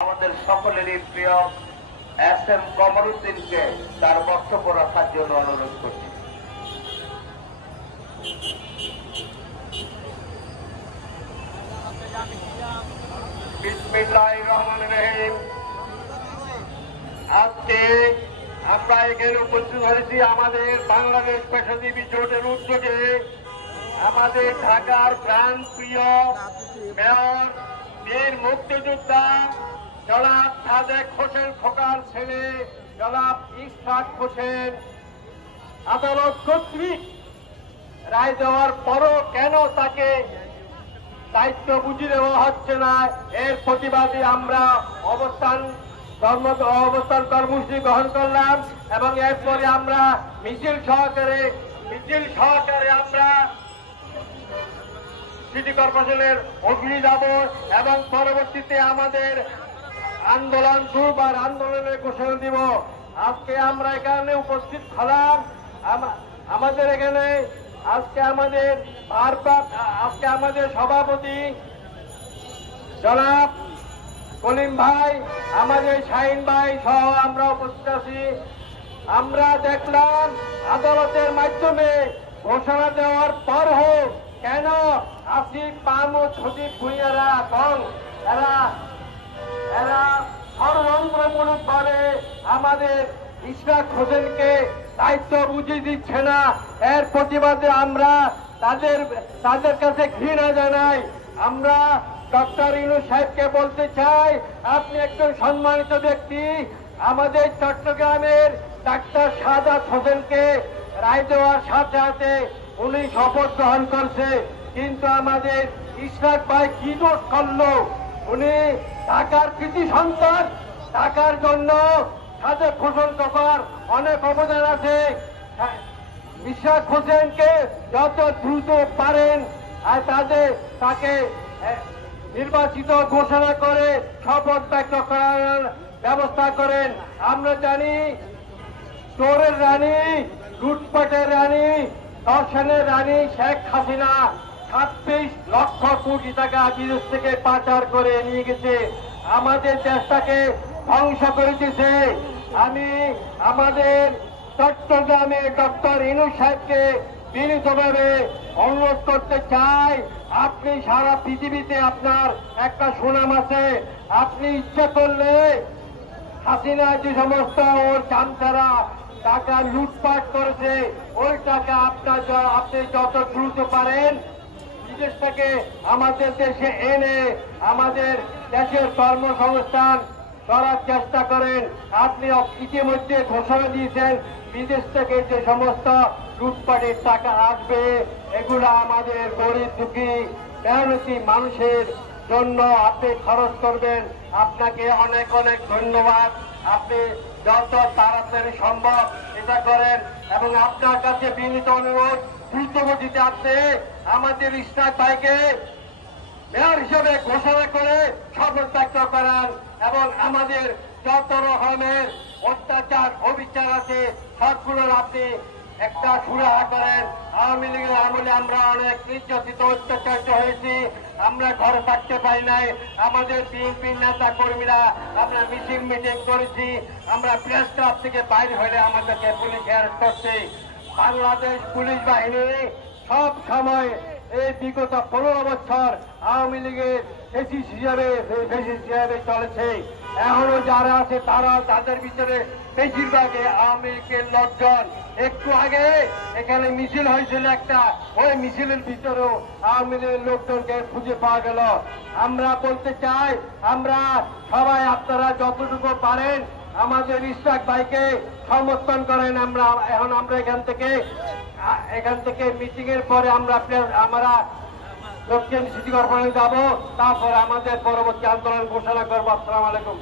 আমাদের সকলেরই প্রিয় এস.এম. কমরুদ্দিনকে তার বক্তব্য রাখার জন্য অনুরোধ করছি। বিসমিল্লাহির রহমানির রহিম। আজকে আমরা এখানে উপস্থিত হয়েছি আমাদের বাংলাদেশ পেশাজীবী জোটের উদ্যোগে আমাদের ঢাকার প্রাণ প্রিয় মেয়র বীর মুক্তিযোদ্ধা জনাব সাদেক হোসেন খোকার ছেলে জনাব ইশফাক হোসেন আদালত কর্তৃক রায় দেওয়ার পরও কেন তাকে দায়িত্ব বুঝিয়ে দেওয়া হচ্ছে না, এর প্রতিবাদে আমরা অবস্থান কর্মসূচি গ্রহণ করলাম এবং এরপরে আমরা মিছিল সহকারে আমরা সিটি কর্পোরেশনের অগ্নি যাব এবং পরবর্তীতে আমাদের আন্দোলন দুর্বার আন্দোলনের ঘোষণা দিব। আজকে আমরা এখানে উপস্থিত হলাম, আমাদের এখানে আজকে আমাদের সভাপতি জনাব কলিম ভাই, আমাদের শাহিন ভাই সহ আমরা উপস্থিত আছি। আমরা দেখলাম আদালতের মাধ্যমে ঘোষণা দেওয়ার পর হোক কেন আসিফ মাহমুদ সজীব ভুঁইয়ারা এবং এরা ষড়যন্ত্রমূলক ভাবে আমাদের ইশফাক হোসেনকে দায়িত্ব বুঝিয়ে দিচ্ছে না, এর প্রতিবাদে আমরা তাদের কাছে ঘৃণা জানাই। আমরা ডক্টর ইউনূস সাহেবকে বলতে চাই, আপনি একজন সম্মানিত ব্যক্তি, আমাদের চট্টগ্রামের ডাক্তার সাদাত হোসেনকে রায় দেওয়ার সাথে সাথে উনি শপথ গ্রহণ করছে, কিন্তু আমাদের ইশফাক ভাই কি দোষ করলো? উনি ঢাকার কৃতি সন্তান, ঢাকার জন্য সাদেক হোসেন খোকার অনেক অবদান আছে। ইশফাক হোসেনকে যত দ্রুত পারেন আর তাকে নির্বাচিত ঘোষণা করে শপথ বাক্য করার ব্যবস্থা করেন। আমরা জানি চোরের রানী, লুটপাটের রানী, ধর্ষণের রানী শেখ হাসিনা 26 লক্ষ কোটি টাকা বিদেশ থেকে পাচার করে নিয়ে গেছে, আমাদের দেশটাকে ধ্বংস করে দিয়েছে। আমি আমাদের চট্টগ্রামে ডক্টর ইউনূস সাহেবকে বিনীতভাবে অনুরোধ করতে চাই, আপনি সারা পৃথিবীতে আপনার একটা সুনাম আছে, আপনি ইচ্ছা করলে হাসিনা যে সমস্ত ওর চামচারা টাকা লুটপাট করেছে ওই টাকা আপনি যত দ্রুত পারেন বিদেশ থেকে আমাদের দেশে এনে আমাদের দেশের কর্মসংস্থান করার চেষ্টা করেন। আপনি ইতিমধ্যে ঘোষণা দিয়েছেন বিদেশ থেকে যে সমস্ত লুটপাটের টাকা আসবে এগুলো আমাদের গরিব দুঃখী মেহনতি মানুষের জন্য আপনি খরচ করবেন। আপনাকে অনেক অনেক ধন্যবাদ। আপনি যত তাড়াতাড়ি সম্ভব এটা করেন এবং আপনার কাছে বিনীত অনুরোধ দ্রুত গতিতে আপনি আমাদের ইশফাক ভাইকে মেয়র হিসেবে ঘোষণা করে শপথ বাক্য করান এবং আমাদের যত রকমের অত্যাচার অবিচার আছে সবগুলোর আপনি একটা সুরাহা করেন। আওয়ামী লীগের আমলে আমরা অনেক নির্যাতিত অত্যাচারিত হয়েছি, আমরা ঘরে থাকতে পারি নাই, আমাদের বিএনপির নেতা কর্মীরা আমরা মিটিং করেছি, আমরা প্রেস ক্লাব থেকে বাইরে হলে আমাদেরকে পুলিশ অ্যারেস্ট করছে। বাংলাদেশ পুলিশ বাহিনী সব সময় এই বিগত 15 বছর আওয়ামী লীগের ফেসিস্ট হিসাবে চলেছে। এখনো যারা আছে তারা তাদের ভিতরে বেশিরভাগে আওয়ামী লীগের লোকজন। একটু আগে এখানে মিছিল হয়েছিল একটা, ওই মিছিলের ভিতরেও আওয়ামী লীগের লোকজনকে খুঁজে পাওয়া গেল। আমরা বলতে চাই, আমরা সবাই আপনারা যতটুকু পারেন আমাদের ইশফাক ভাইকে সমর্থন করেন। আমরা এখান থেকে মিটিং এর পরে আমরা দক্ষিণ সিটি কর্পোরেশনে যাব, তারপরে আমাদের পরবর্তী আন্দোলন ঘোষণা করবো। আসসালামু আলাইকুম।